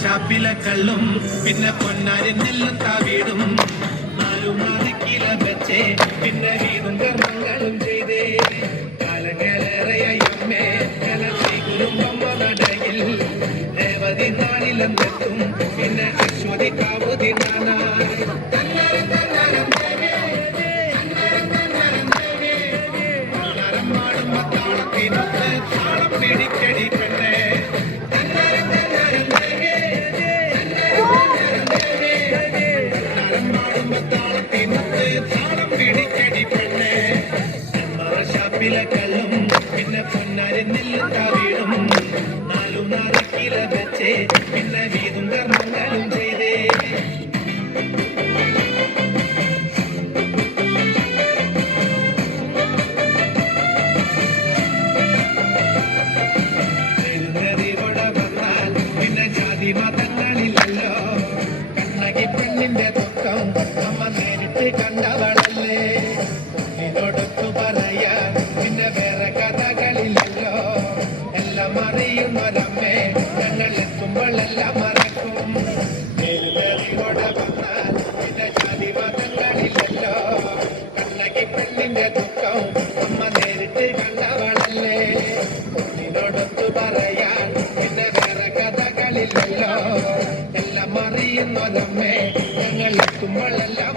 ഷാപ്പിലെ കള്ളും പിന്നെ പൊന്നാരി നെല്ലും താവീടും 4 കില വെച്ചേ പിന്നെ വീടും കർമ്മങ്ങളും ചെയ്തേ കാലങ്ങളേറെയായി അമ്മേ കുടുംബം നടയിൽ രേവതി നാളിലെത്തും പിന്നെ അശ്വതി കാവുതി നാനായി താളം പിടിക്കടി പെണ്ണേ താളം പിടിക്കടി പെണ്ണേ ഷാപ്പിലെ കള്ളും പിന്നെ പൊന്നാരി നെല്ലും താവീടും 4 കില വെച്ചേ പിന്നെ വീതും കർമ്മങ്ങളും ചെയ്തേ മതങ്ങളിലല്ലോ കണ്ണകി പെണ്ണിന്റെ ദുഃഖം അമ്മ നേരിട്ട് കണ്ടവളല്ലേ ഇതിനോടൊത്തു പറയാ പിന്നെ വേറെ കഥകളിലല്ലോ എല്ലാം അറിയുന്നൊരമ്മേ ഞങ്ങൾ എത്തുമ്പോഴെല്ലാം മറക്കും മേലുകേറിയോടെ വന്നാൽ പിന്നെ ജാതി മതങ്ങളിലല്ലോ കണ്ണകി പെണ്ണിന്റെ ദുഃഖം അമ്മ നേരിട്ട് കണ്ടവളല്ലേ ഇതിനോടൊത്തു പറയാൻ പിന്നെ വേറെ കഥകളിലല്ലോ എല്ലാം അറിയുന്നതമ്മേ ഞങ്ങൾ എത്തുമ്പോഴെല്ലാം